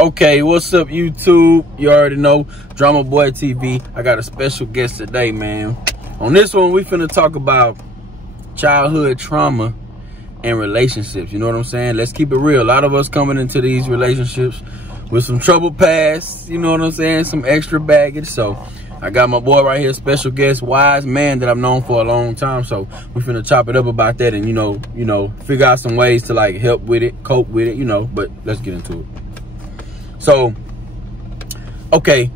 Okay, what's up, YouTube? You already know, Drama Boy TV. I got a special guest today, man. On this one, we finna talk about childhood trauma and relationships. You know what I'm saying? Let's keep it real. A lot of us coming into these relationships with some troubled past. You know what I'm saying? Some extra baggage. So I got my boy right here, special guest, wise man that I've known for a long time. So we finna chop it up about that and, you know, figure out some ways to like help with it, cope with it, you know, but let's get into it. So, okay,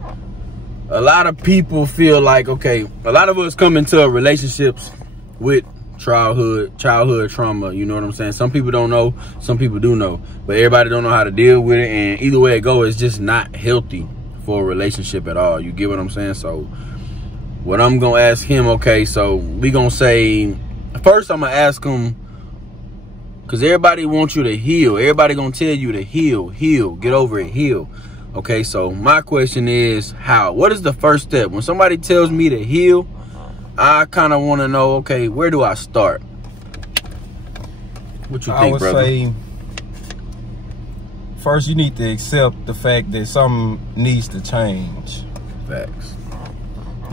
a lot of people feel like, okay, a lot of us come into relationships with childhood trauma, you know what I'm saying? Some people don't know, some people do know, but everybody don't know how to deal with it, and either way it goes, it's just not healthy for a relationship at all. You get what I'm saying? So, what I'm gonna ask him, okay, so we gonna say, first I'm gonna ask him, because everybody wants you to heal. Everybody gonna tell you to heal, get over it, heal. Okay, so my question is how? What is the first step? When somebody tells me to heal, I kind of want to know, okay, where do I start? What you think, brother? I would say, first you need to accept the fact that something needs to change. Facts.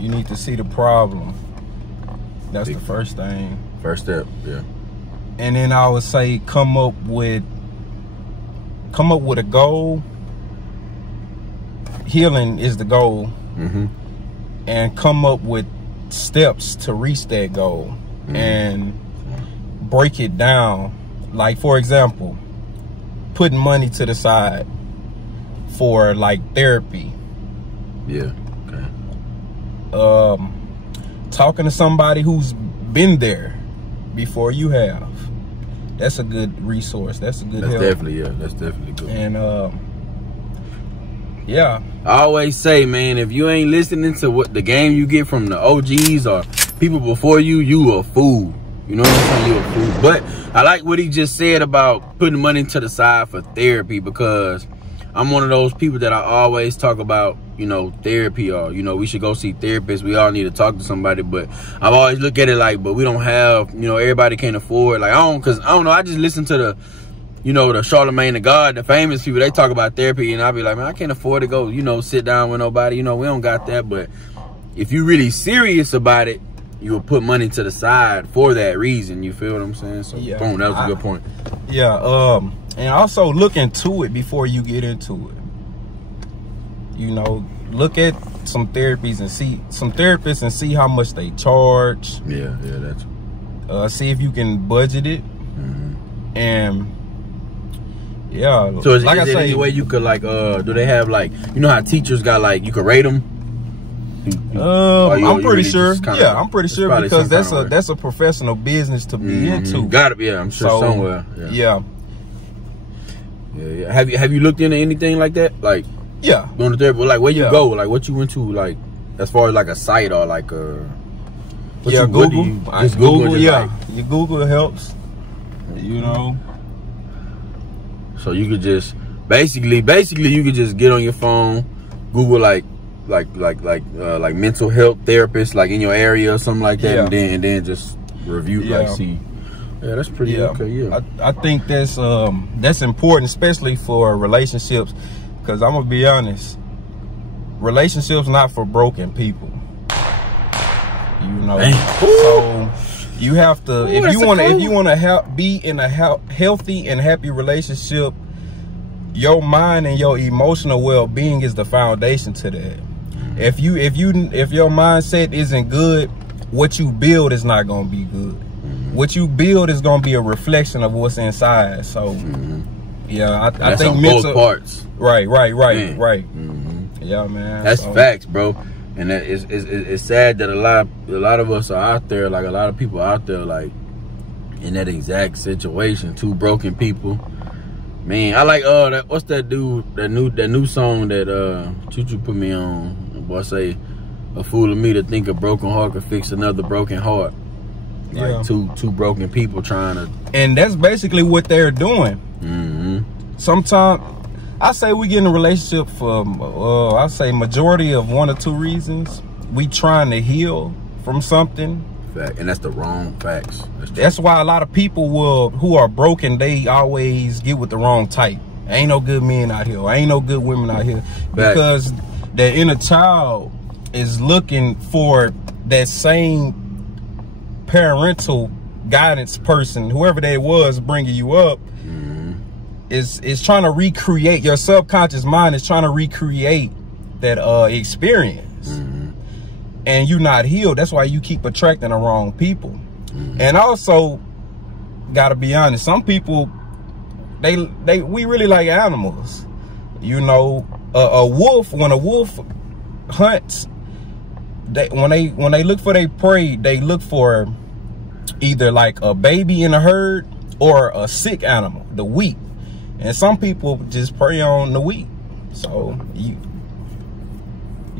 You need to see the problem. That's the first thing. First step, yeah. And then I would say come up with a goal. Healing is the goal. Mm-hmm. And come up with steps to reach that goal. Mm-hmm. And break it down. Like, for example, putting money to the side for like therapy. Yeah. Okay. Talking to somebody who's been there before you have. That's a good resource. That's a good help. Definitely, yeah. That's definitely good. And yeah. I always say, man, if you ain't listening to what the game you get from the OGs or people before you, you a fool. You know what I'm saying? You a fool. But I like what he just said about putting money to the side for therapy, because I'm one of those people that I always talk about, you know, therapy, or, you know, we should go see therapists. We all need to talk to somebody. But I've always looked at it like, but we don't have, you know, everybody can't afford. Like, because I don't know. I just listen to the, you know, the Charlemagne the God, the famous people. They talk about therapy, and I'll be like, man, I can't afford to go, you know, sit down with nobody. You know, we don't got that. But if you really serious about it, you will put money to the side for that reason. You feel what I'm saying? So, yeah, boom, that was a good point. Yeah, and also look into it before you get into it. You know, look at some therapists and see how much they charge. Yeah, that's. See if you can budget it. Mm-hmm. And yeah. So is there any way you could like, do they have like, you know how teachers got like, you could rate them? I'm pretty sure. Yeah, I'm pretty sure, because that's a professional business to be into. Got it. Yeah, I'm sure somewhere. Yeah. Yeah. Have you looked into anything like that? Like, yeah, going to therapy. Like, where you go? Like, what you went to? Like, as far as like a site or like a. Google. Google. Yeah, your Google helps. You know. So you could just basically you could just get on your phone, Google like mental health therapists like in your area or something like that, and then just review like see. Yeah, that's pretty okay. Yeah, I think that's important, especially for relationships, because I'm gonna be honest, relationships not for broken people. You know, so you have to, if you want to be in a healthy and happy relationship, your mind and your emotional well-being is the foundation to that. If your mindset isn't good, what you build is not gonna be good. What you build is gonna be a reflection of what's inside. So yeah, I think on both parts. Right. Yeah, man. That's facts, bro. And that it's sad that a lot of us are out there, like a lot of people out there, like in that exact situation. Two broken people. Man, I like what's that dude, that new song that Choo put me on. Boy, say, a fool of me to think a broken heart could fix another broken heart. Like two broken people trying to. And that's basically what they're doing. Sometimes I say we get in a relationship for I say majority of one or two reasons. We trying to heal from something. Fact. And that's the wrong facts. That's why a lot of people who are broken, they always get with the wrong type. Ain't no good men out here. Ain't no good women out here. Because that inner child is looking for that same parental guidance person, whoever they was bringing you up, is trying to recreate. Your subconscious mind is trying to recreate that experience. And you're not healed. That's why you keep attracting the wrong people. And also, gotta be honest, some people, we really like animals. You know, a wolf, when a wolf hunts, when they look for their prey, they look for either like a baby in a herd or a sick animal, the weak. And some people just prey on the weak. So you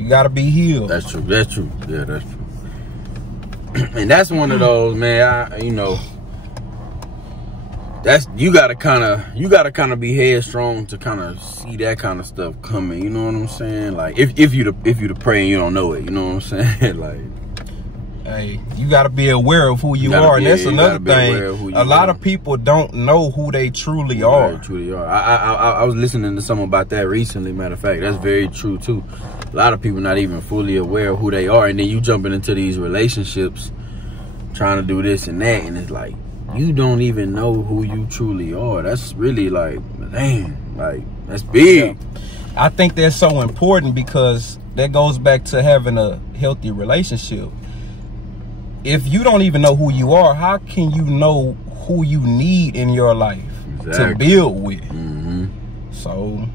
gotta be healed. That's true. That's true. Yeah, that's true. And that's one of those, man. You know, you gotta kind of be headstrong to kind of see that kind of stuff coming. You know what I'm saying? Like if you the prey and you don't know it, you know what I'm saying? Like, hey, you got to be aware of who you are. And that's another thing. A lot of people don't know who they truly are. I was listening to something about that recently, matter of fact. That's very true, too. A lot of people not even fully aware of who they are. And then you jumping into these relationships, trying to do this and that. And it's like, you don't even know who you truly are. That's really like, damn, like, that's big. Yeah. I think that's so important because that goes back to having a healthy relationship. If you don't even know who you are, how can you know who you need in your life to build with? So,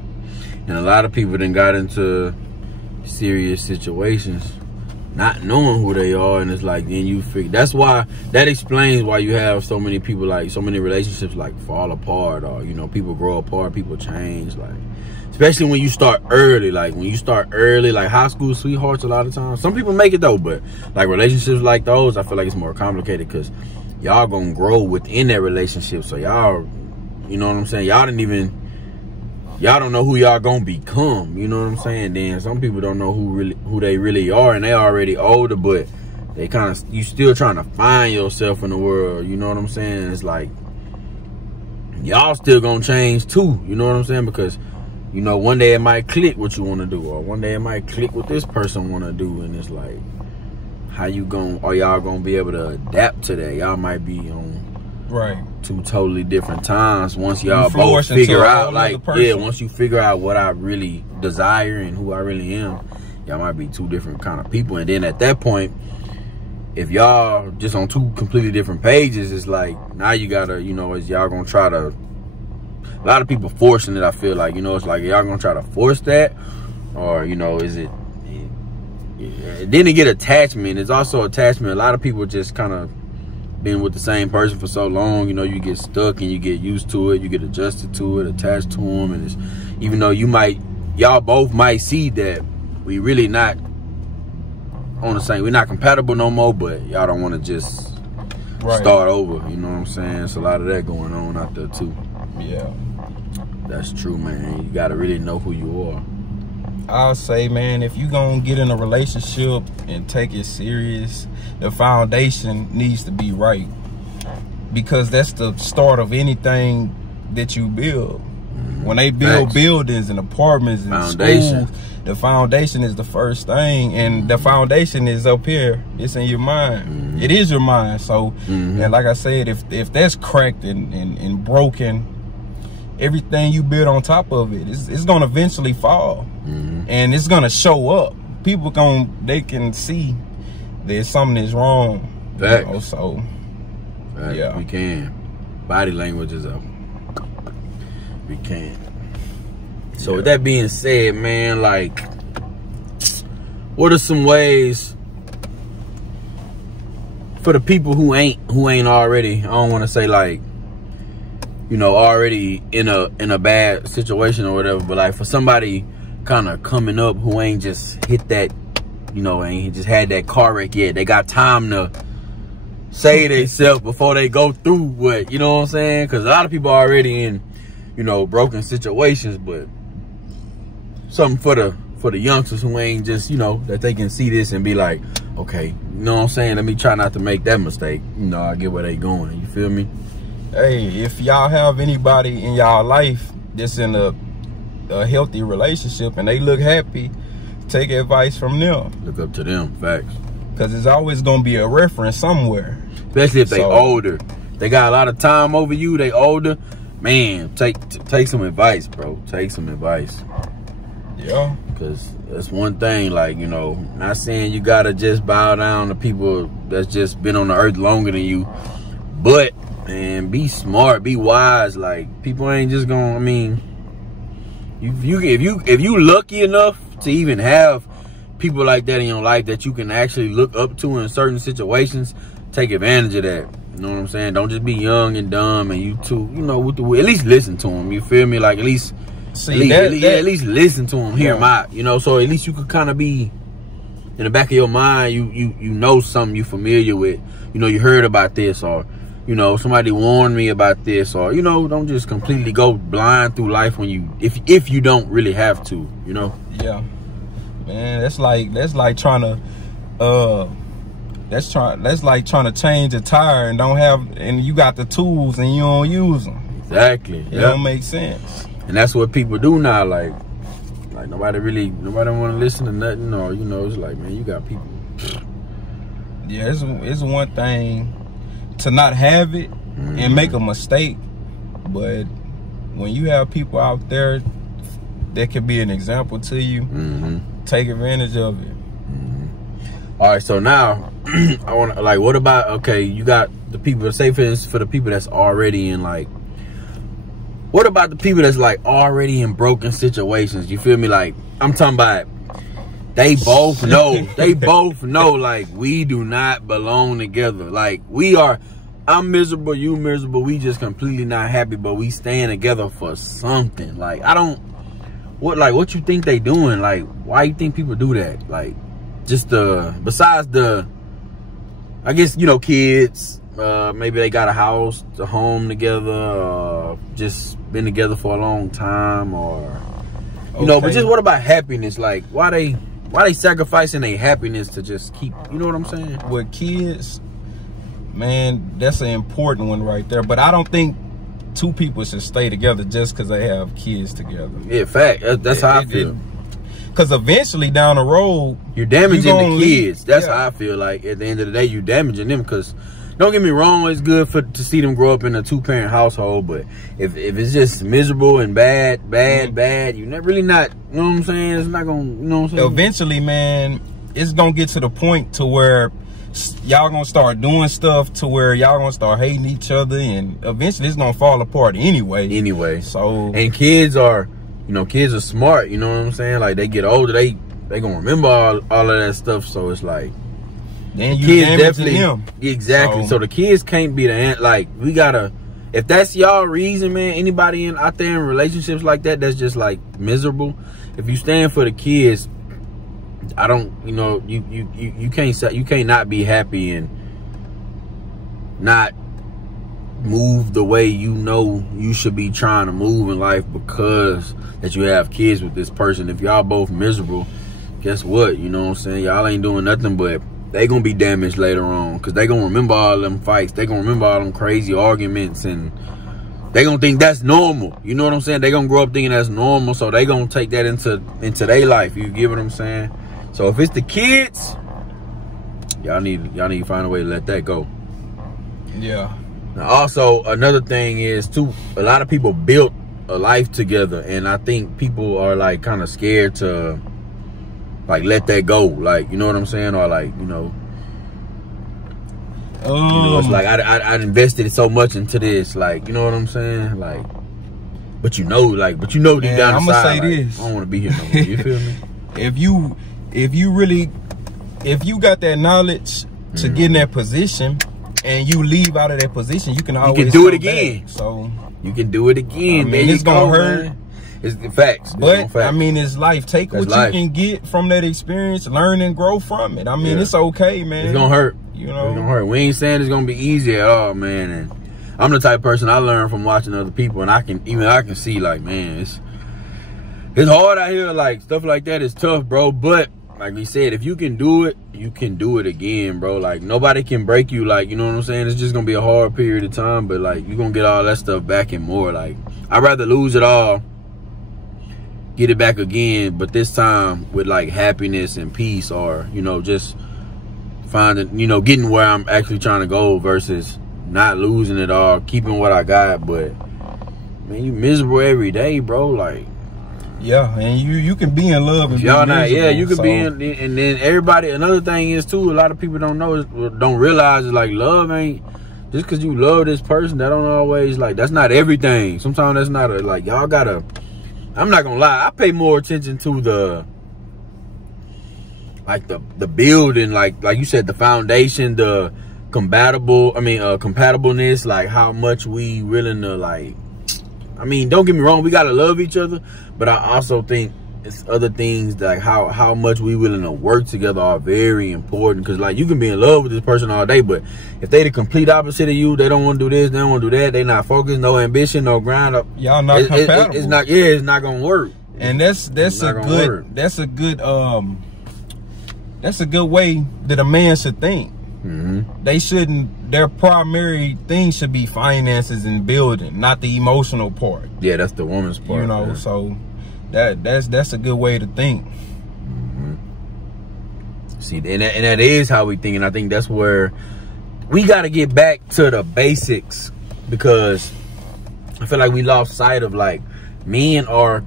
and a lot of people then got into serious situations not knowing who they are, and it's like, then you figure, that explains why you have so many people, like so many relationships like fall apart, or you know, people grow apart, people change, like especially when you start early. Like when you start early, like high school sweethearts, a lot of times some people make it though, but like relationships like those, I feel like it's more complicated because y'all gonna grow within that relationship. So y'all, you know what I'm saying, y'all don't know who y'all gonna become, you know what I'm saying? Then some people don't know who they really are, and they already older, but they kind of, you still trying to find yourself in the world, you know what I'm saying? It's like y'all still gonna change too, you know what I'm saying? Because you know, one day it might click what you want to do, or one day it might click what this person want to do, and it's like, how you gonna, are y'all gonna be able to adapt to that? Y'all might be on two totally different times once y'all both figure out, like, yeah, once you figure out what I really desire and who I really am, y'all might be two different kind of people. And then at that point, if y'all just on two completely different pages, it's like, now you gotta, you know, is y'all gonna try to, a lot of people forcing it, I feel like, you know, it's like, y'all gonna try to force that, or, you know, is it, then to get attachment, it's also attachment. A lot of people just kind of been with the same person for so long, you know, you get stuck and you get used to it, you get adjusted to it, attached to them, and it's, even though y'all both might see that we really not on the same, we're not compatible no more, but y'all don't want to just start over, you know what I'm saying? It's a lot of that going on out there too. Yeah, that's true, man. You gotta really know who you are. I'll say, man, if you gonna get in a relationship and take it serious, the foundation needs to be right, because that's the start of anything that you build. When they build buildings and apartments and schools, the foundation is the first thing, and the foundation is up here. It's in your mind. It is your mind. So, and like I said, if that's cracked and broken, everything you build on top of it, it's gonna eventually fall, and it's gonna show up. People they can see that something is wrong. You know, so yeah, we can. Body language is up. We can. So with that being said, man, like, what are some ways for the people who ain't already, I don't want to say like, you know, already in a bad situation or whatever, but like for somebody kind of coming up who ain't just hit that, you know, ain't just had that car wreck yet, they got time to say themselves before they go through what, you know what I'm saying? Because a lot of people are already in, you know, broken situations, but something for the youngsters who ain't just, you know, that they can see this and be like, okay, you know what I'm saying? Let me try not to make that mistake. You know, I get where they going. You feel me? Hey, if y'all have anybody in y'all life that's in a healthy relationship and they look happy, take advice from them. Look up to them, facts. Because it's always going to be a reference somewhere. Especially if they older. They got a lot of time over you, they older. Man, take some advice, bro. Take some advice. Yeah. Because that's one thing, like, you know, not saying you got to just bow down to people that's just been on the earth longer than you. But, man, be smart, be wise. Like, people ain't just going to, I mean, if you lucky enough to even have people like that in your life that you can actually look up to in certain situations, take advantage of that. You know what I'm saying? Don't just be young and dumb and you too, you know, at least listen to them. You feel me? Like, at least listen to them, hear them out, you know, so at least you could kind of be in the back of your mind, you know something you familiar with. You know, you heard about this, or, you know, somebody warned me about this, or, you know, don't just completely go blind through life when you, if you don't really have to, you know? Yeah. Man, that's like trying to that's like trying to change a tire and you got the tools and you don't use them. Exactly. It don't make sense. And that's what people do now. Like nobody want to listen to nothing, or, you know, it's like, man, you got people. Yeah, it's one thing to not have it and make a mistake, but when you have people out there that can be an example to you, take advantage of it. All right, so now I want to, like, what about, okay, you got the people, say for the people that's already in, like, what about the people that's, like, already in broken situations? You feel me? Like, I'm talking about, they both know, like, we do not belong together. Like, I'm miserable, you miserable, we just completely not happy, but we staying together for something. Like, what you think they doing? Like, why you think people do that? Like, just besides I guess, you know, kids, maybe they got a home together, just been together for a long time, or, you know, but just what about happiness? Like, why they sacrificing their happiness to just keep, you know what I'm saying? With kids, man, that's an important one right there. But I don't think two people should stay together just because they have kids together. Yeah, fact. That's how I feel. Because eventually down the road, you're damaging the kids. That's how I feel. Like, at the end of the day, you're damaging them. Because, don't get me wrong, it's good to see them grow up in a two-parent household. But if it's just miserable and bad, you're really not, you know what I'm saying? It's not going to, you know what I'm saying? Eventually, man, it's going to get to the point to where y'all going to start doing stuff to where y'all going to start hating each other. And eventually, it's going to fall apart anyway. So, and kids are smart, you know what I'm saying? Like, they get older, they gonna remember all of that stuff. So it's like, then you kids definitely them. Exactly. So the kids can't be the end. Like, we gotta, if that's y'all reason, man, anybody out there in relationships like that's just like miserable. If you stand for the kids, I don't, you know, you can't not be happy and not move the way you know you should be trying to move in life because that you have kids with this person. If y'all both miserable, guess what? You know what I'm saying? Y'all ain't doing nothing, but they gonna be damaged later on because they gonna remember all them fights. They gonna remember all them crazy arguments, and they gonna think that's normal. You know what I'm saying? They gonna grow up thinking that's normal, so they gonna take that into their life. You get what I'm saying? So if it's the kids, y'all need to find a way to let that go. Yeah. Now, also, another thing is, too, a lot of people built a life together, and I think people are, like, kind of scared to, like, let that go. Like, you know what I'm saying? Or, like, you know, it's like, I invested so much into this, like, you know what I'm saying? Like, but you know deep down inside, I'm gonna say like, this. I don't want to be here no more. You feel me? If you got that knowledge to get in that position, and you leave out of that position, you can always do it again. Back. So you can do it again. I mean, it's gonna hurt. Man. It's the facts. But I mean, it's life. Take what you can get from that experience, learn and grow from it. I mean, it's okay, man. It's gonna hurt. You know, it's gonna hurt. We ain't saying it's gonna be easy at all, man. And I'm the type of person, I learn from watching other people, and I can see, like, man, it's hard out here. Like, stuff like that is tough, bro. But like we said, if you can do it, you can do it again, bro. Like, nobody can break you. Like, you know what I'm saying? It's just gonna be a hard period of time, but, like, you're gonna get all that stuff back and more. Like, I'd rather lose it all, get it back again, but this time with like happiness and peace, or, you know, just finding, you know, getting where I'm actually trying to go versus not losing it all, keeping what I got. But man, you miserable every day, bro. Like, yeah, and you can be in love and y'all be not, miserable, yeah, you can so. be in, and then everybody, another thing is too, a lot of people don't realize is like love ain't, just because you love this person, that don't always, like, that's not everything. Sometimes that's not a, like, y'all gotta, I'm not gonna lie, I pay more attention to the, like the building, like you said, the foundation, the compatibleness, like how much we willing to, like, I mean, don't get me wrong, we gotta love each other, but I also think it's other things, like how much we willing to work together are very important. Because like, you can be in love with this person all day, but if they the complete opposite of you, they don't want to do this, they don't want to do that, they not focused, no ambition, no grind up, y'all not compatible. It's not, yeah, it's not gonna work. And that's a good way that a man should think. They shouldn't, their primary thing should be finances and building, not the emotional part. Yeah, that's the woman's part, you know, man. so that's a good way to think. See, and that is how we think, and I think that's where we got to get back to the basics, because I feel like we lost sight of, like, men are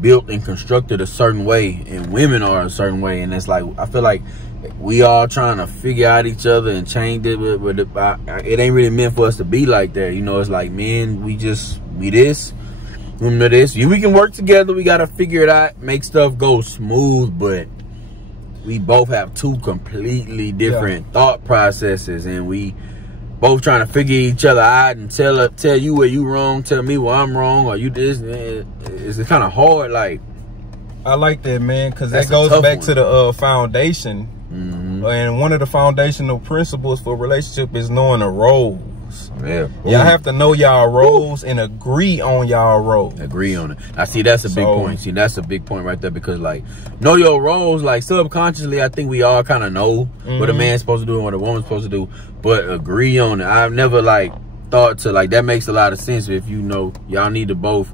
built and constructed a certain way and women are a certain way, and it's like, I feel like we all trying to figure out each other and change it, but it ain't really meant for us to be like that. You know, it's like, men, we this, women are this. We can work together, we got to figure it out, make stuff go smooth, but we both have two completely different thought processes, and we both trying to figure each other out and tell you where you wrong, tell me where I'm wrong, or you this. It's kind of hard. Like, I like that, man, because that goes back to the foundation. And one of the foundational principles for a relationship is knowing the roles. Yeah, y'all have to know y'all roles and agree on y'all roles. Agree on it. I see, that's a big point. See, that's a big point right there, because like, know your roles, like subconsciously, I think we all kind of know what a man's supposed to do and what a woman's supposed to do, but agree on it. I've never like thought to, like, that makes a lot of sense if you know y'all need to both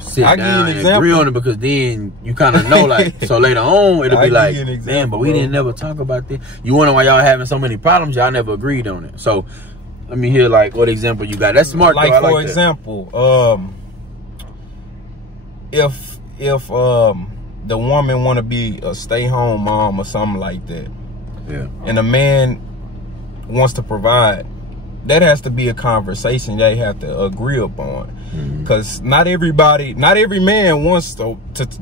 sit down and agree on it, because then you kind of know, like, so later on it'll be like, man, but we didn't never talk about this. You wonder why y'all having so many problems, y'all never agreed on it. So let me hear, like, what example you got. That's smart. Like, for example, if the woman want to be a stay-home mom or something like that, and the man wants to provide, that has to be a conversation they have to agree upon. Because not every man wants to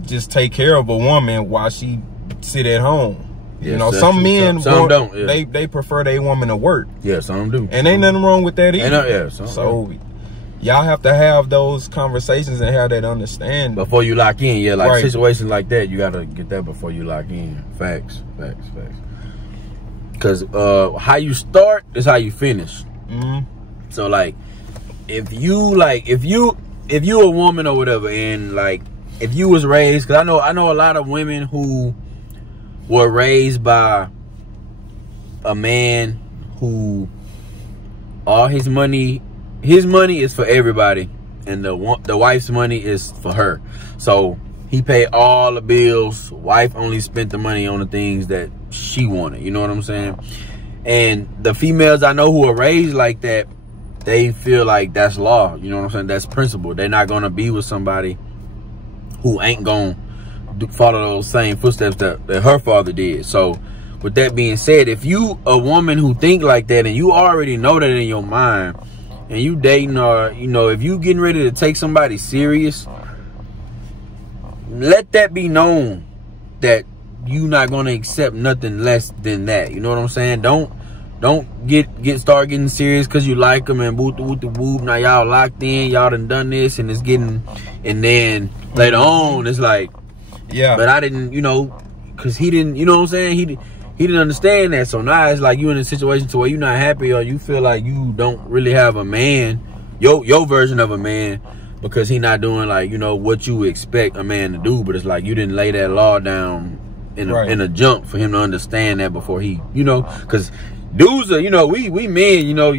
just take care of a woman while she sit at home. You know, some men don't. They prefer their woman to work. Yeah, some do. And ain't nothing wrong with that either. So y'all have to have those conversations and have that understanding before you lock in. Yeah, like situations like that, you gotta get that before you lock in. Facts. Because how you start is how you finish. So like, if you a woman or whatever, and like, if you was raised, because I know a lot of women who were raised by a man who all his money is for everybody, and the wife's money is for her. So he paid all the bills. Wife only spent the money on the things that she wanted. You know what I'm saying? And the females I know who are raised like that, they feel like that's law. You know what I'm saying? That's principle. They're not gonna be with somebody who ain't gonna follow those same footsteps that her father did. So with that being said, if you a woman who think like that, and you already know that in your mind, and you dating, or, you know, if you getting ready to take somebody serious, let that be known that you not gonna accept nothing less than that. You know what I'm saying? Don't start getting serious because you like them and whoop the whoop. Now y'all locked in, y'all done this, and it's getting, and then later on it's like, but I didn't, you know, because he didn't, you know what I'm saying, he didn't understand that. So now it's like you in a situation to where you're not happy, or you feel like you don't really have a man, your version of a man, because he not doing, like, you know, what you expect a man to do. But it's like you didn't lay that law down in a jump for him to understand that before he, you know, because dudes are, you know, we men, you know,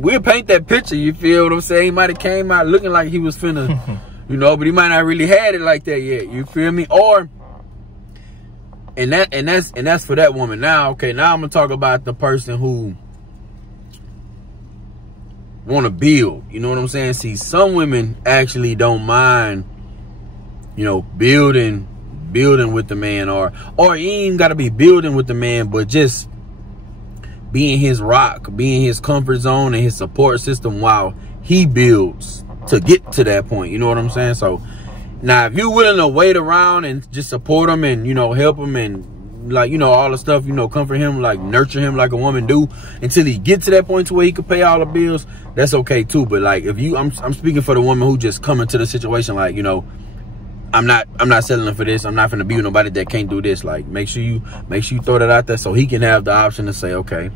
we'll paint that picture, you feel what I'm saying? He might have came out looking like he was finna, you know, but he might not really had it like that yet, you feel me? Or, and that's for that woman. Now, okay, now I'm gonna talk about the person who wanna build, you know what I'm saying? See, some women actually don't mind, you know, building with the man, or you ain't gotta be building with the man, but just being his rock, being his comfort zone and his support system while he builds to get to that point, you know what I'm saying? So now if you're willing to wait around and just support him and, you know, help him and, like, you know, all the stuff, you know, comfort him, like nurture him like a woman do until he get to that point to where he can pay all the bills, that's okay too. But like, if you, I'm speaking for the woman who just come into the situation like, you know, I'm not settling for this. I'm not gonna be with nobody that can't do this. Like, make sure you throw that out there so he can have the option to say, okay,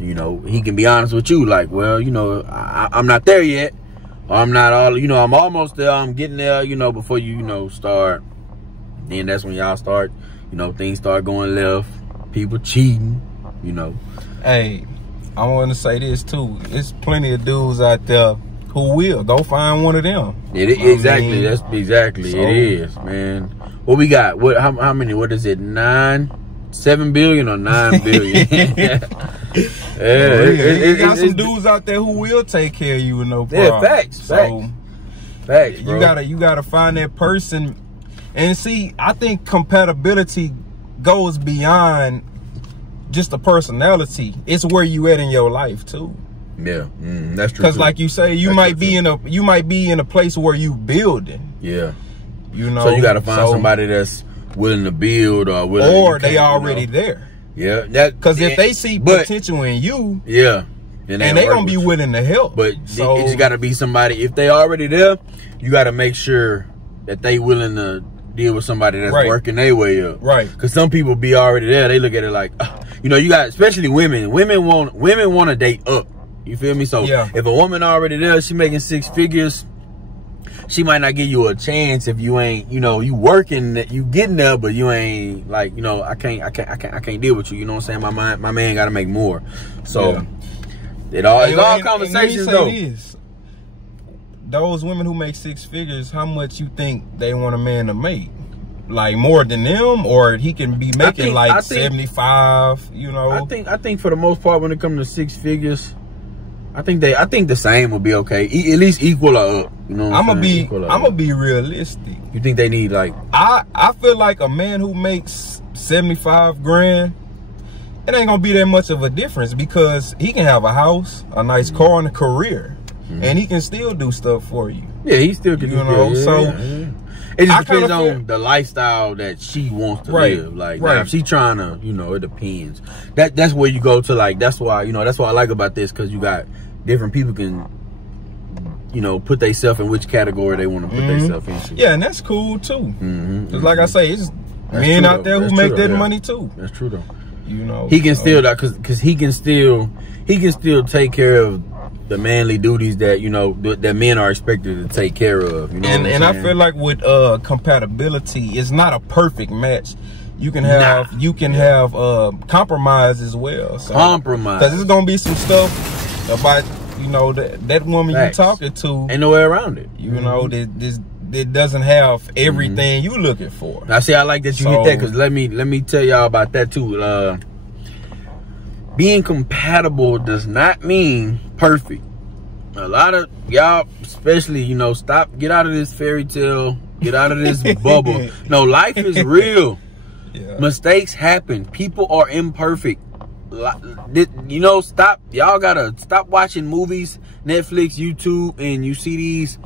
you know, he can be honest with you. Like, well, you know, I'm not there yet. Or I'm not all, you know, I'm almost there. I'm getting there, you know, before you know, start. Then that's when y'all start, you know, things start going left. People cheating, you know. Hey, I want to say this too. There's plenty of dudes out there who will go find one of them. Exactly. That's exactly so, it is, man. What we got? What? How many? What is it? 7 billion or 9 billion? You got some dudes out there who will take care of you with no problem. Yeah, facts. Facts, bro. You gotta find that person. And see, I think compatibility goes beyond just the personality. It's where you at in your life too. Yeah, that's true. Because like you say, you might be in a place where you building. Yeah, you know. So you got to find somebody that's willing to build, or they already there. Yeah, that because if they see potential in you, yeah, and they gonna be willing to help. But so it's got to be somebody. If they already there, you got to make sure that they willing to deal with somebody that's working their way up. Right. Because some people be already there. They look at it like, you know, you got, especially women. Women want to date up. You feel me? So if a woman already there, she making 6 figures, she might not give you a chance if you ain't, you know, you working, you getting there, but you ain't like, you know, I can't deal with you. You know what I'm saying? My man got to make more. So it's all conversations though. Those women who make 6 figures, how much you think they want a man to make? Like more than them, or he can be making I think 75? You know, I think for the most part, when it comes to 6 figures, I think the same will be okay. At least equal or up. You know, I'm gonna be realistic. You think they need like? I feel like a man who makes 75 grand, it ain't gonna be that much of a difference because he can have a house, a nice car, and a career, and he can still do stuff for you. Yeah, he still can. You know, it just depends on the lifestyle that she wants to live. Like, now, if she trying to, you know, it depends. That's where you go to, like, that's why, you know, that's what I like about this, because you got different people can, you know, put themselves in which category they want to put themselves into. Yeah, and that's cool too. Because like I say, it's men out there who make that money too. That's true though. You know, he can still, because he can still take care of the manly duties that, you know, that men are expected to take care of. You know and I feel like with compatibility, it's not a perfect match. You can have compromise as well. So, compromise, because there's gonna be some stuff about, you know, that woman you talking to. Ain't no way around it. You know, that doesn't have everything you looking for. Now, see, I like that you hit that, because let me tell y'all about that too. Being compatible does not mean perfect. A lot of y'all, especially, you know, get out of this fairy tale, get out of this bubble. No, life is real. Mistakes happen. People are imperfect. You know, y'all gotta stop watching movies, Netflix, YouTube, and you see these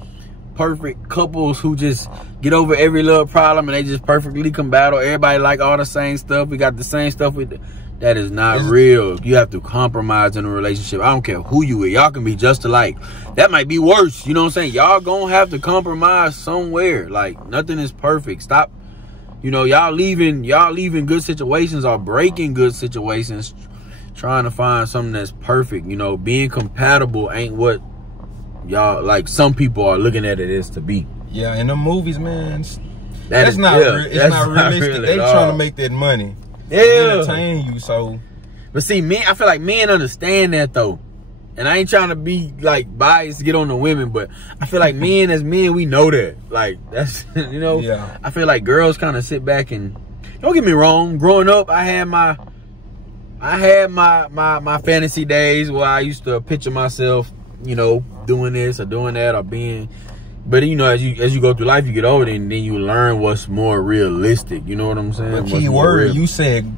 perfect couples who just get over every little problem and they just perfectly compatible. Everybody like all the same stuff. We got the same stuff with that is not real. You have to compromise in a relationship. I don't care who you with. Y'all can be just alike. That might be worse. You know what I'm saying? Y'all gonna have to compromise somewhere. Like, nothing is perfect. Stop. You know, y'all leaving good situations or breaking good situations trying to find something that's perfect. You know, being compatible ain't what y'all, like, some people are looking at it as to be. Yeah, in the movies, man, that's not realistic. They trying to make that money. Yeah, entertain you. So But see, men, I feel like men understand that though. And I ain't trying to be like biased to get on the women, but I feel like men as men, we know that. Like that's, you know, yeah. I feel like girls kind of sit back and, don't get me wrong, growing up, I had my fantasy days where I used to picture myself, you know, doing this or doing that or being, but you know, as you go through life, you get older and then you learn what's more realistic. You know what I'm saying? But key word, you said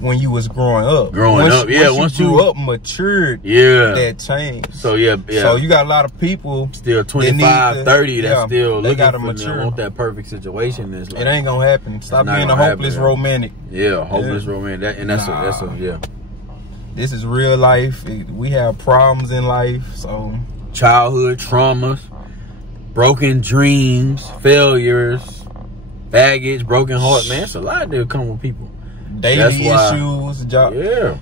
when you was growing up. Once you grew up, matured, that changed. So yeah. So you got a lot of people still 25, 30 that's still they looking gotta for mature. want that perfect situation. It's like, it ain't gonna happen. Stop being a hopeless romantic. Yeah, hopeless romantic. That's a This is real life. We have problems in life. So childhood traumas, broken dreams, failures, baggage, broken heart. Man, it's a lot that come with people. Daily issues,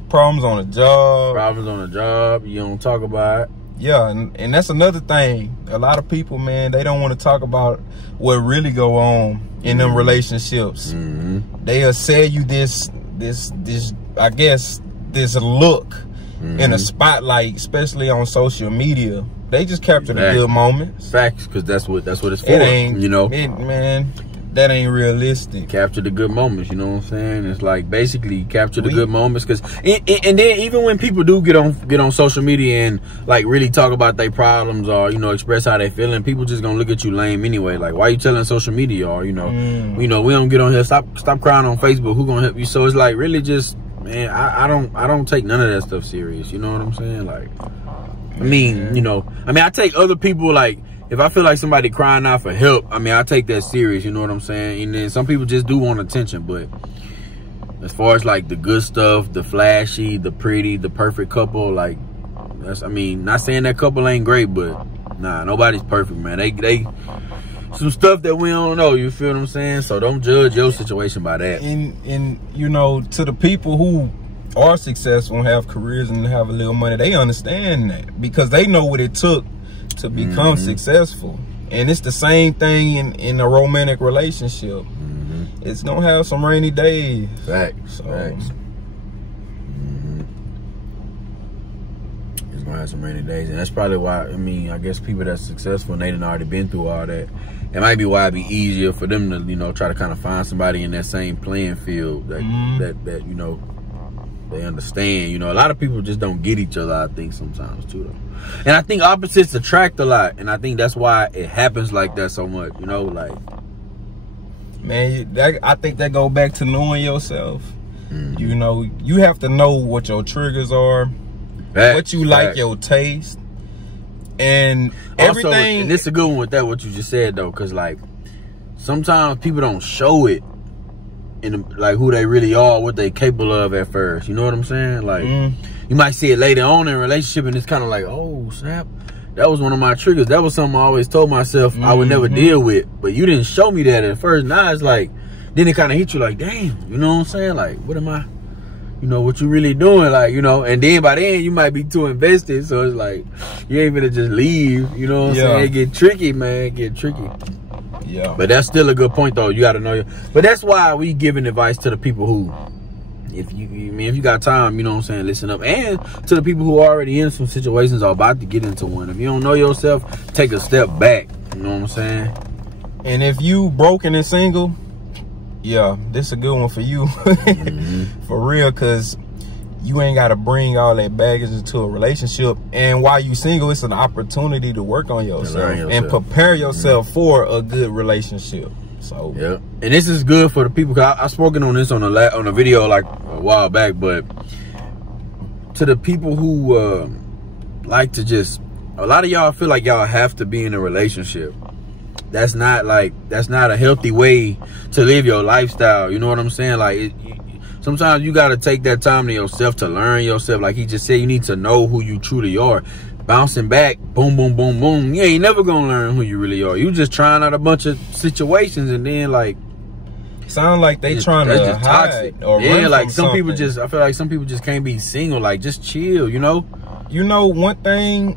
problems on the job. Problems on the job, you don't talk about it. Yeah, and that's another thing. A lot of people, man, they don't want to talk about what really go on in them relationships. They'll sell you this I guess, this look in a spotlight, especially on social media. They just capture the good moments. Facts, because that's what it's for. It ain't, you know, man. That ain't realistic. Capture the good moments, you know what I'm saying? It's like basically capture the good moments, because and then even when people do get on social media and like really talk about their problems or, you know, express how they feeling, people just gonna look at you lame anyway. Like, why you telling social media? Or, you know, we don't get on here. Stop crying on Facebook. Who gonna help you? So it's like really just, man, I don't take none of that stuff serious. You know what I'm saying? Like, I mean, you know, I take other people, like, if I feel like somebody crying out for help, I mean, I take that serious, you know what I'm saying? And then some people just do want attention, but as far as like the good stuff, the flashy, the pretty, the perfect couple, like, that's, I mean, not saying that couple ain't great, but nah, nobody's perfect, man. They some stuff that we don't know, you feel what I'm saying? So don't judge your situation by that. And you know, to the people who are successful and have careers and have a little money, they understand that because they know what it took to become successful. And it's the same thing in a romantic relationship. It's gonna have some rainy days. Facts. It's gonna have some rainy days, and that's probably why, I mean, I guess people that's successful and they done already been through all that, it might be why it'd be easier for them to, you know, try to kind of find somebody in that same playing field that you know, they understand. You know, a lot of people just don't get each other, I think, sometimes too, though. And I think opposites attract a lot, and I think that's why it happens like that so much, you know, like, man, I think that go back to knowing yourself. You know, you have to know what your triggers are, what you like, your taste, and everything. Also, and this is a good one with that, what you just said, though, because, like, sometimes people don't show it in, like, who they really are, what they capable of at first. You know what I'm saying? Like, you might see it later on in a relationship, and it's kind of like, oh, snap. That was one of my triggers. That was something I always told myself I would never deal with. But you didn't show me that at first. Now it's like, then it kind of hit you like, damn, you know what I'm saying? Like, what am I, you know, what you really doing? Like, you know, and then by then you might be too invested. So it's like, you ain't gonna just leave. You know what I'm saying? It get tricky, man. It get tricky. Yeah. But that's still a good point, though. You got to know. But that's why we giving advice to the people who, if you got time, you know what I'm saying, listen up. And to the people who are already in some situations or about to get into one. If you don't know yourself, take a step back. You know what I'm saying? And if you broken and single, yeah, this is a good one for you. For real, because you ain't got to bring all that baggage into a relationship. And while you single, it's an opportunity to work on yourself and prepare yourself for a good relationship. So yeah, and this is good for the people. Cause I spoken on this on a video like a while back, but to the people who like to just, a lot of y'all feel like y'all have to be in a relationship. That's not a healthy way to live your lifestyle. You know what I'm saying? Like, sometimes you got to take that time to yourself to learn yourself. Like he just said, you need to know who you truly are. Bouncing back, boom, boom, boom, boom. You ain't never gonna learn who you really are. You just trying out a bunch of situations and then like, sound like they trying to just hide toxic. Or run like from some something. people just, I feel like some people just can't be single. Like, just chill, you know? You know, one thing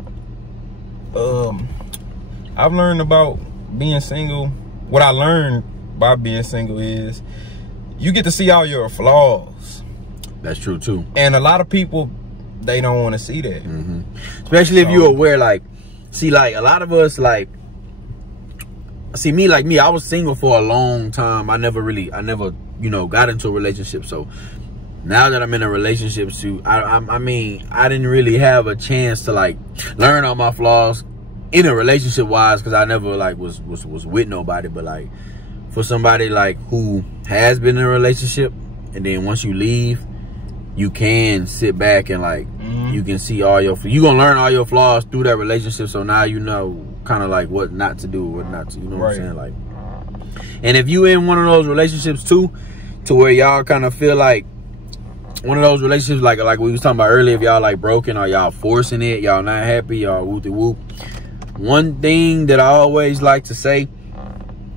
I've learned about being single, what I learned by being single is you get to see all your flaws. That's true too. And a lot of people, they don't want to see that. Especially if you're aware, like, see, like, a lot of us, like, see, me, like me, I was single for a long time. I never, you know, got into a relationship. So now that I'm in a relationship, too, I mean, I didn't really have a chance to, like, learn all my flaws in a relationship wise, because I never, like, was with nobody. But, like, for somebody, like, who has been in a relationship, and then once you leave, you can sit back and, like, you can see all your, you're gonna learn all your flaws through that relationship. So now you know kind of like what not to do, what not to, you know what I'm saying? Like, and if you in one of those relationships too, to where y'all kind of feel like one of those relationships, like we was talking about earlier, if y'all like broken or y'all forcing it, y'all not happy, y'all whoop-de-whoop. One thing that I always like to say,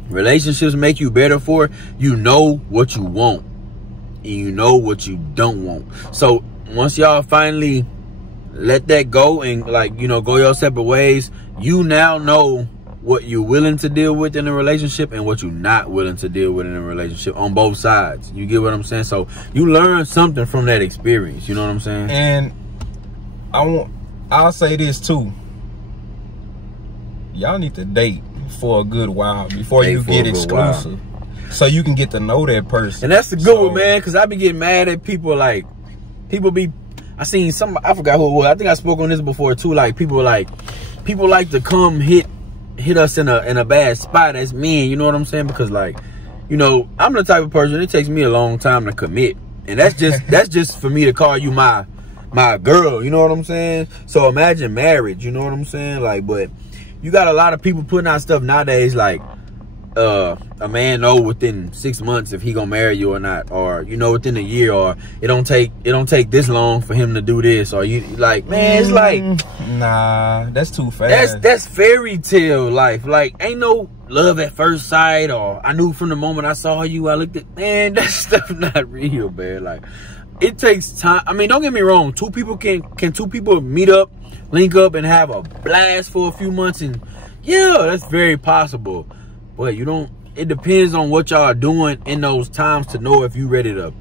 relationships make you better for, you know what you want and you know what you don't want. So once y'all finally let that go and, like, you know, go your separate ways, you now know what you're willing to deal with in a relationship and what you're not willing to deal with in a relationship on both sides. You get what I'm saying? So you learn something from that experience. You know what I'm saying? And I'll say this too. Y'all need to date for a good while before you get exclusive. So you can get to know that person. And that's the good one, man, because I be getting mad at people, like, I seen some, I forgot who it was. I think I spoke on this before too. Like, people like to come hit us in a bad spot as men. You know what I'm saying? Because, like, you know, I'm the type of person, it takes me a long time to commit, and that's just for me to call you my girl. You know what I'm saying? So imagine marriage. You know what I'm saying? Like, but you got a lot of people putting out stuff nowadays, like, a man know within 6 months if he gonna marry you or not, or, you know, within a year, or it don't take this long for him to do this, or you, like, man, it's like, nah, that's too fast. That's fairy tale life. Like, ain't no love at first sight, or I knew from the moment I saw you, I looked at, man, that stuff not real, man. Like, it takes time. I mean, don't get me wrong, two people can two people meet up, link up, and have a blast for a few months, and yeah, that's very possible. But you don't, it depends on what y'all are doing in those times to know if you ready to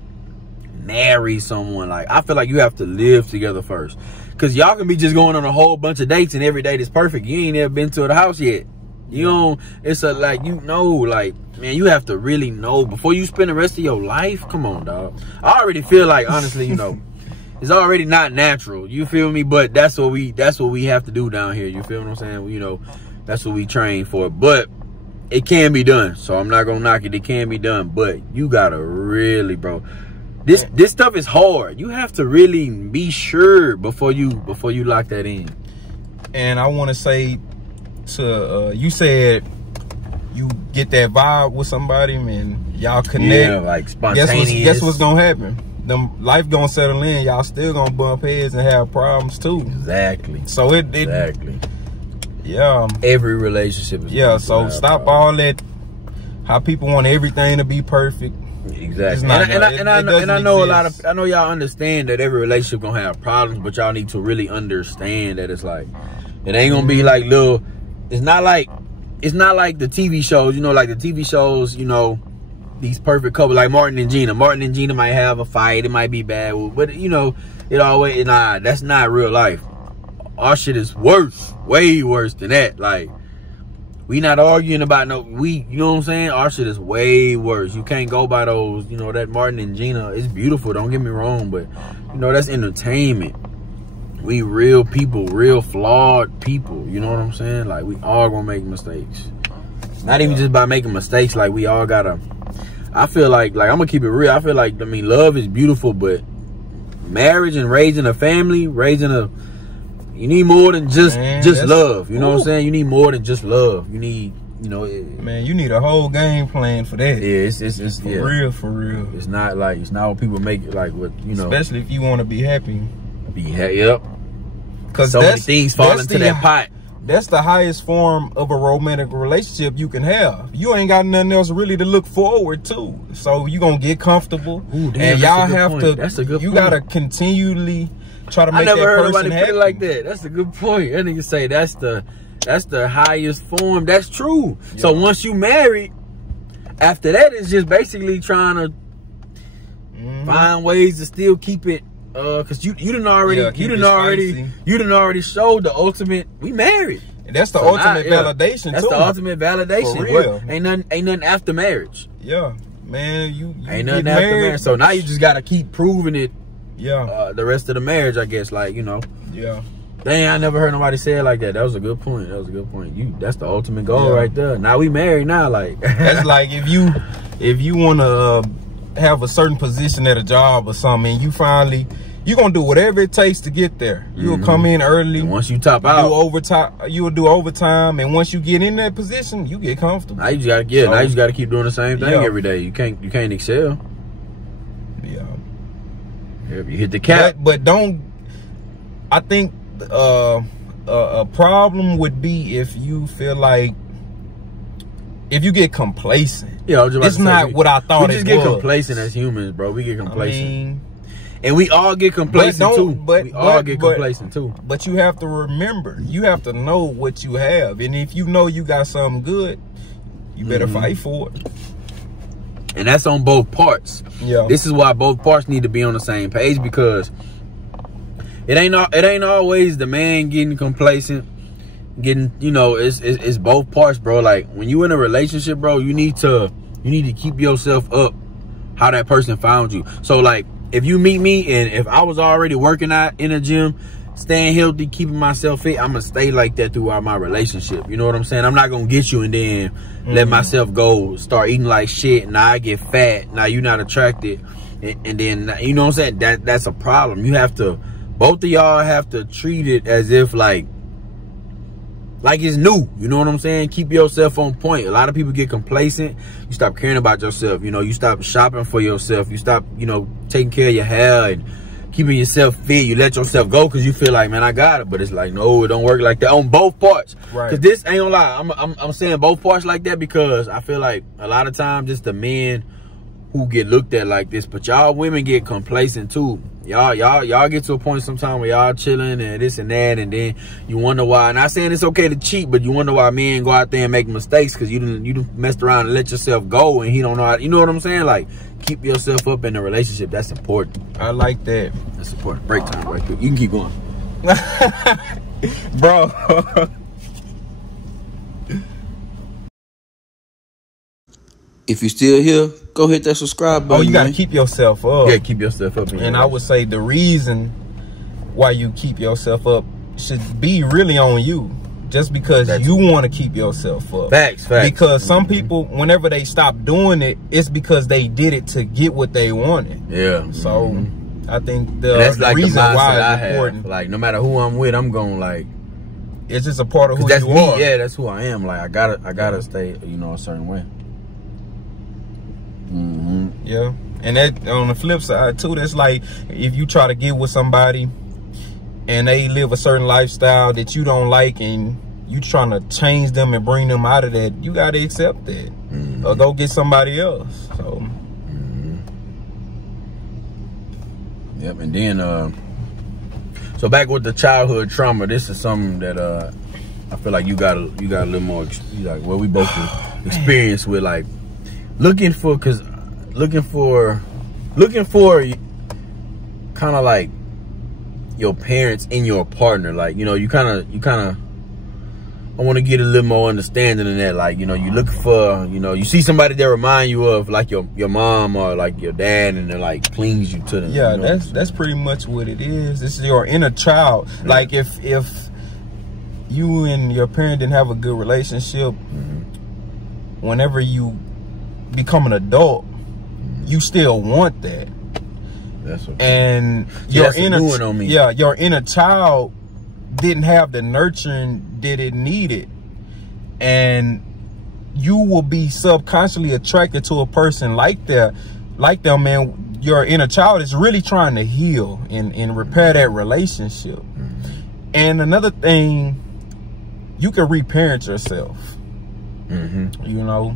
marry someone. Like, I feel like you have to live together first. Because y'all can be just going on a whole bunch of dates and every date is perfect. You ain't ever been to the house yet. You don't, it's a, like, you know, like, man, you have to really know before you spend the rest of your life. Come on, dog. I already feel like, honestly, you know, it's already not natural. You feel me? But that's what we have to do down here. You feel what I'm saying? You know, that's what we train for. But it can be done, so I'm not gonna knock it. It can be done, but you gotta really, bro. This stuff is hard. You have to really be sure before you lock that in. And I want to say to you said you get that vibe with somebody, and y'all connect. Yeah, like spontaneous. Guess what's gonna happen? Life gonna settle in. Y'all still gonna bump heads and have problems too. Exactly. So exactly. Yeah. Every relationship is so stop all that, how people want everything to be perfect. Exactly. I know y'all understand that every relationship gonna have problems, but y'all need to really understand that it's like, it ain't gonna be like little, it's not like the TV shows, you know, like the TV shows, you know, these perfect couples like Martin and Gina. Martin and Gina might have a fight, it might be bad, but you know, it always, nah, that's not real life. Our shit is worse, way worse than that. Like, we not arguing about you know what I'm saying? Our shit is way worse. You can't go by those, you know, that Martin and Gina. It's beautiful, don't get me wrong, but, you know, that's entertainment. We real people, real flawed people. You know what I'm saying? Like, we all gonna make mistakes. Not even just by making mistakes, like, we all gotta, I feel like I'm gonna keep it real. I feel like, I mean, love is beautiful, but marriage and raising a family, you need more than just love. You know what I'm saying? You need more than just love. You need, you know, man, you need a whole game plan for that. Yeah, it's for real. It's not what people make it like, what, you know. Especially if you want to be happy. Yep. Because so many things fall into that pot. That's the highest form of a romantic relationship you can have. You ain't got nothing else really to look forward to. So you gonna get comfortable. Ooh, damn, and y'all have to. That's a good point. You gotta continually try to make that person happy. I never heard anybody put it like that. That's a good point. That nigga say that's the highest form. That's true. Yeah. So once you married, after that, it's just basically trying to Find ways to still keep it, cause you done already showed the ultimate. We married. And that's the ultimate validation. That's the ultimate validation. For real. Ain't nothing after marriage. Yeah, man. You ain't nothing after marriage. So now you just gotta keep proving it. Yeah. The rest of the marriage, I guess, like, you know. Yeah. Dang, I never heard nobody say it like that. That was a good point. That's the ultimate goal right there. Now we married now, like. That's like if you wanna have a certain position at a job or something, and you're gonna do whatever it takes to get there. You'll come in early. And once you top out, you'll do overtime, and once you get in that position, you get comfortable. Now you just gotta keep doing the same thing every day. You can't excel. Yeah. You hit the cap. But don't. I think a problem would be if you feel like if you get complacent. Yeah, it's not what I thought it was. We just get complacent as humans, bro. We get complacent. And we all get complacent too. We all get complacent too. But you have to remember, you have to know what you have. And if you know you got something good, you better fight for it. And that's on both parts. Yeah. This is why both parts need to be on the same page, because it ain't always the man getting complacent, you know, it's both parts, bro. Like when you in a relationship, bro, you need to keep yourself up how that person found you. So like if you meet me and if I was already working out in a gym, staying healthy, keeping myself fit, I'm gonna stay like that throughout my relationship. You know what I'm saying? I'm not gonna get you and then let myself go, start eating like shit. Now I get fat. Now you're not attracted. And then, you know what I'm saying? That's a problem. You have to, both of y'all have to treat it as if like it's new. You know what I'm saying? Keep yourself on point. A lot of people get complacent. You stop caring about yourself. You know, you stop shopping for yourself. You stop, you know, taking care of your hair and keeping yourself fit. You let yourself go because you feel like, man, I got it. But it's like, no, it don't work like that on both parts. Right. Because this ain't gonna lie. I'm saying both parts like that because I feel like a lot of times it's the men who get looked at like this, but y'all women get complacent too. Y'all get to a point sometime where y'all chilling and this and that, and then you wonder why. Not saying it's okay to cheat, but you wonder why men go out there and make mistakes because you done messed around and let yourself go, and he don't know how. You know what I'm saying? Like, keep yourself up in a relationship. That's important. I like that. That's important. Break time right quick. You can keep going, bro. If you're still here, go hit that subscribe button. Oh, you gotta keep yourself up. Yeah, keep yourself up. And I would say the reason why you keep yourself up should be really on you. Just because you want to keep yourself up. Facts. Because some people, whenever they stop doing it, it's because they did it to get what they wanted. Yeah. So I think the reason why it's important. Like, no matter who I'm with, I'm going like, it's just a part of who that's you me. are. Yeah, that's who I am. Like, I gotta stay, you know, a certain way. Yeah. And that on the flip side too, that's like if you try to get with somebody and they live a certain lifestyle that you don't like and you trying to change them and bring them out of that, you got to accept that or go get somebody else. So yep. And then so back with the childhood trauma, this is something that I feel like you got a little more like what we both experienced with, like looking for kind of like your parents in your partner. Like, you know, you kind of I want to get a little more understanding in that. Like, you know, you look for, you know, you see somebody that remind you of like your mom or like your dad, and it like clings you to them. Yeah, you know? that's pretty much what it is. This is your inner child. Like if you and your parent didn't have a good relationship, whenever you become an adult, you still want that. That's what. And your inner child didn't have the nurturing that it needed, and you will be subconsciously attracted to a person like them. Man, your inner child is really trying to heal and repair that relationship. And another thing, you can reparent yourself. You know,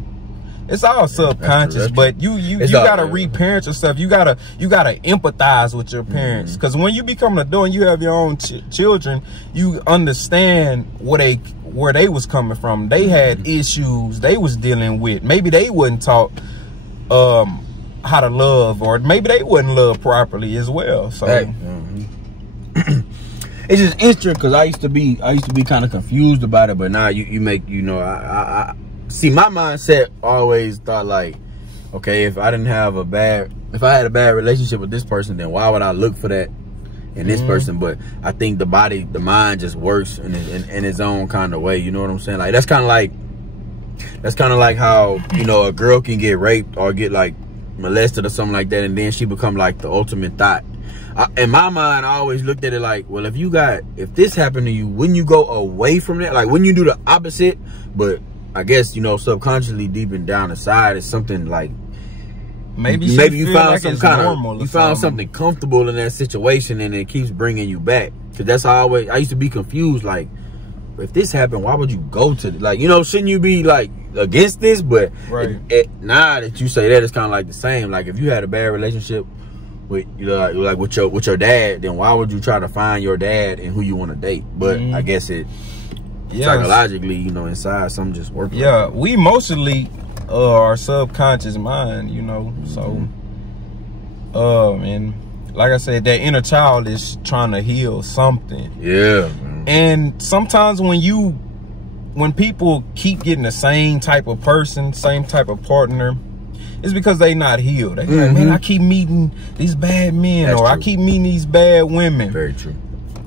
it's all subconscious, but you gotta reparent yourself. You gotta empathize with your parents, because when you become an adult and you have your own children, you understand where they was coming from. They had issues they was dealing with. Maybe they wasn't taught how to love, or maybe they wouldn't love properly as well. So it's just interesting because I used to be kind of confused about it, but now you make, you know, I see, my mindset always thought like, okay, if I had a bad relationship with this person, then why would I look for that in this person? But I think the mind just works in its own kind of way. You know what I'm saying? Like that's kind of like how, you know, a girl can get raped or get like molested or something like that, and then she become like the ultimate thought. In my mind, I always looked at it like, well, if this happened to you, wouldn't you go away from that? Like, wouldn't you do the opposite? But I guess, you know, subconsciously deep and down inside, it's something like maybe you found something comfortable in that situation, and it keeps bringing you back. Because that's how I used to be confused. Like, if this happened, why would you go to like, you know, shouldn't you be like against this? But now that you say that, it's kind of like the same. Like, if you had a bad relationship with, you know, like with your dad, then why would you try to find your dad and who you want to date? But I guess psychologically, you know, inside something just working. Yeah, we mostly our subconscious mind, you know. So and like I said, that inner child is trying to heal something. Yeah. And sometimes when people keep getting the same type of person, same type of partner, it's because they not healed. They like, man, I keep meeting these bad men, or I keep meeting these bad women. Very true.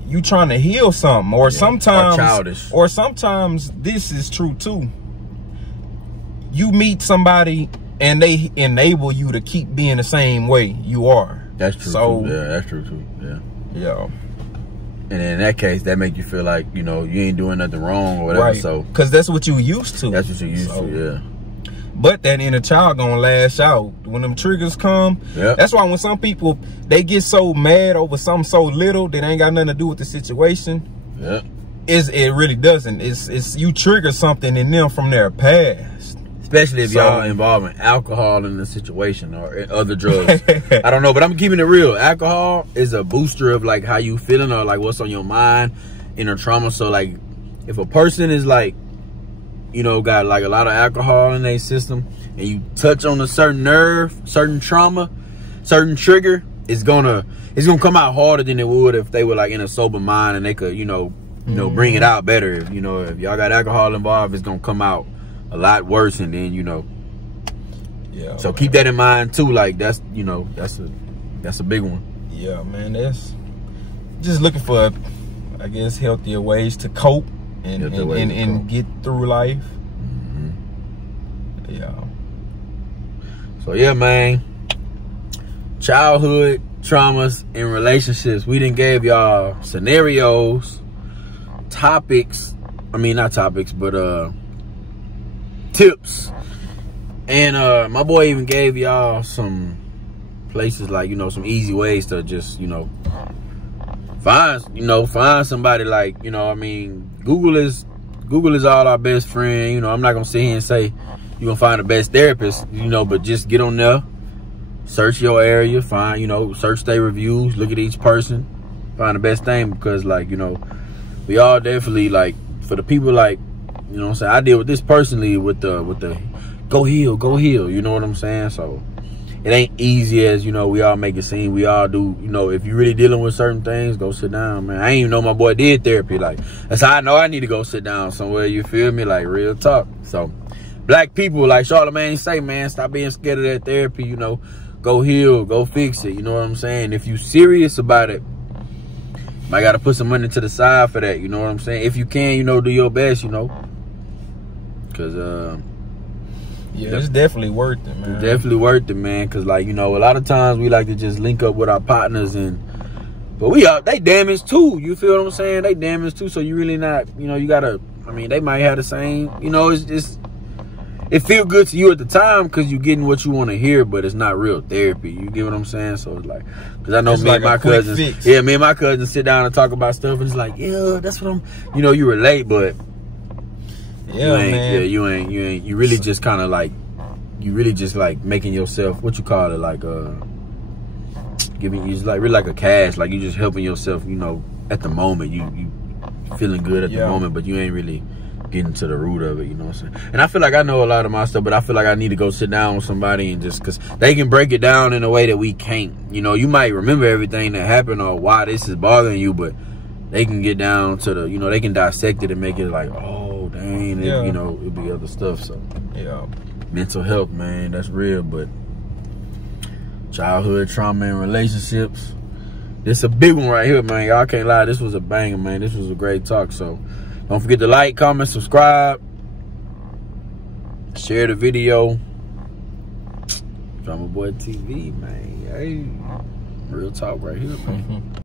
You trying to heal something, or sometimes, or childish. Or sometimes this is true too. You meet somebody and they enable you to keep being the same way you are. That's true. So too. Yeah, that's true too. Yeah. Yeah. And in that case, that make you feel like, you know, you ain't doing nothing wrong or whatever. Right. So, because that's what you used to. That's what you used to. Yeah. But that inner child gonna lash out when them triggers come. Yeah. That's why when some people, they get so mad over something so little that ain't got nothing to do with the situation. Yeah. It really doesn't. It's you trigger something in them from their past. Especially if y'all involving alcohol in the situation or other drugs. I don't know, but I'm keeping it real. Alcohol is a booster of like how you feeling or like what's on your mind, inner trauma. So like if a person is like, you know, got like a lot of alcohol in their system, and you touch on a certain nerve, certain trauma, certain trigger, it's gonna come out harder than it would if they were like in a sober mind and they could, you know, bring it out better. You know, if y'all got alcohol involved, it's gonna come out a lot worse, and then, you know. Yeah. So keep that in mind too. Like that's, you know, that's a big one. Yeah, man. That's just looking for, I guess, healthier ways to cope and get through life. Yeah. So yeah, man. Childhood traumas and relationships. We done gave y'all scenarios, topics. I mean, not topics, but tips. And my boy even gave y'all some places, like, you know, some easy ways to just, you know, find somebody. Like, you know, I mean, Google is all our best friend. You know, I'm not gonna sit here and say you're gonna find the best therapist, you know, but just get on there, search your area, find, you know, search their reviews, look at each person, find the best thing. Because, like, you know, we all definitely, like, for the people, like, you know what I'm saying, I deal with this personally with the go heal, you know what I'm saying? So it ain't easy as, you know, we all make it seem. We all do, you know. If you really dealing with certain things, go sit down, man. I ain't even know my boy did therapy. Like, that's how I know I need to go sit down somewhere, you feel me? Like, real talk. So black people, like Charlamagne say, man, stop being scared of that therapy, you know. Go heal, go fix it, you know what I'm saying? If you serious about it, might gotta put some money to the side for that, you know what I'm saying? If you can, you know, do your best, you know. Cause yeah, it's definitely worth it, man. It's definitely worth it, man. Cause, like, you know, a lot of times we like to just link up with our partners, but they damaged too. You feel what I'm saying? They damaged too. So you really not, you know, you gotta. I mean, they might have the same. You know, it's just, it feel good to you at the time because you getting what you want to hear, but it's not real therapy. You get what I'm saying? So it's like, because I know it's me and my cousins, me and my cousins sit down and talk about stuff, and it's like, yeah, that's what I'm. You know, you relate, but. Yeah, man. You really just kind of like, you really just like making yourself, what you call it, like giving you, like, really like a cash, like you just helping yourself, you know, at the moment. You feeling good at the moment, but you ain't really getting to the root of it, you know what I'm saying? And I feel like I know a lot of my stuff, but I feel like I need to go sit down with somebody and just, because they can break it down in a way that we can't. You know, you might remember everything that happened or why this is bothering you, but they can get down to the, you know, they can dissect it and make it like, oh, dang, Yeah. you know, it'll be other stuff. So, yeah. Mental health, man, that's real, but childhood trauma and relationships, this is a big one right here, man. Y'all can't lie, this was a banger, man. This was a great talk, so don't forget to like, comment, subscribe, share the video. Drama Boy TV, man. Hey, real talk right here, man.